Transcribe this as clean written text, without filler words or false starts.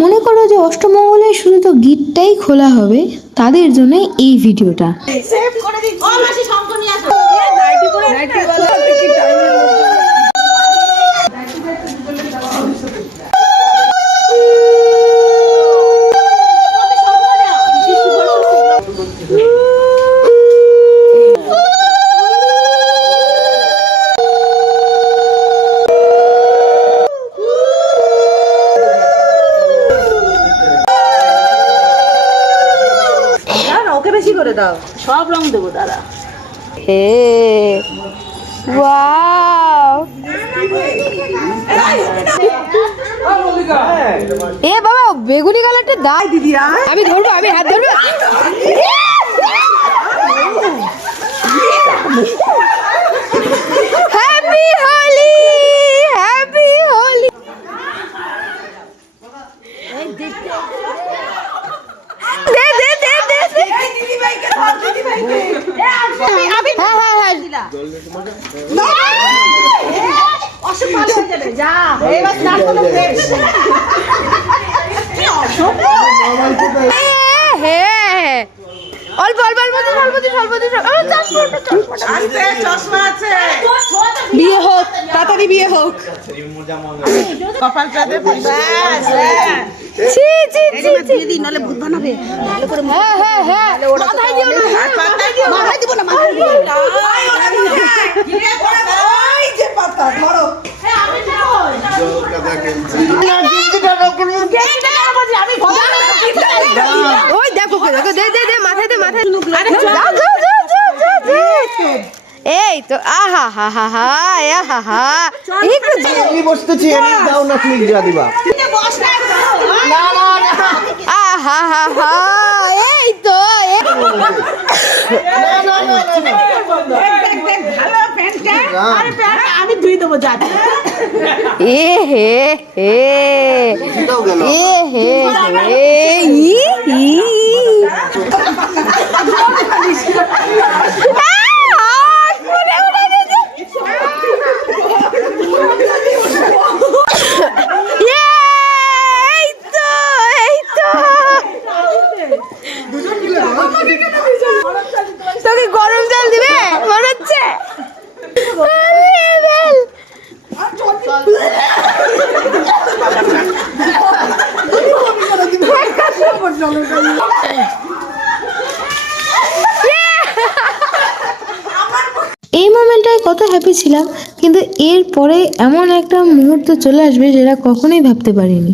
মনে করো যে অষ্টমঙ্গলে শুধু তো গিটটাই খোলা হবে, তাদের জন্য এই ভিডিওটা। দাও সব রং দেবো দাঁড়া। হে ওয়াও, এ বাবা বেগুনি কালারটা দাও দিদি। আমি ধরবো, আমি হাত ধরবো। Happy Holi, happy Holi. দে দে দে দে দে দিদি ভাইকে ধর, দিদি ভাইকে। আমি হ্যাঁ হ্যাঁ হ্যাঁ দিলা না অসুখ ভালো হয়ে যাবে। যা এবার স্টার্ট করো ফ্রেশ। কি অসুখ হে অল্প অল্প অল্প আস্তে চশমা আছে। বিয়ে হোক, তাড়াতাড়ি বিয়ে হোক। কপালটা দে ব্যাস। ছি ছি ছি দিদি নলে ভূত বানাবে। ভালো করে হ্যাঁ হ্যাঁ হ্যাঁ মাথায় দিও না, মাথায় দিও, মাথায় দিব না, মাথায় দিব না। ঘিরে পড়ে ওই যে পাতা ধরো। হ্যাঁ আমি যাব। জলকা দেখেন না জিন্দিটা রকম গেটটা বাজি আমি ভগবান। ওই দেখো দেখো দে দে দে মাথায় দে, মাথায়। আরে যাও যাও যাও যাও যাও। এই তো আহা হা হা হা আহা হা। একটু আমি বসতেছি, আমি দাও না ক্লিক যা দিবা। বস না না না না আহা হা হা। এই তো না না না না দেখ দেখ ভালো প্যান্টটা। আরে প্যান্ট আমি ধুই দেবো যা। এ হে হে এটাও গেল। এ হে হে ই ই। তোকে গরম জল দিবে মনে হচ্ছে। এই মোমেন্টটায় কত হ্যাপি ছিলাম, কিন্তু এর পরে এমন একটা মুহূর্ত চলে আসবে যেটা কখনোই ভাবতে পারিনি।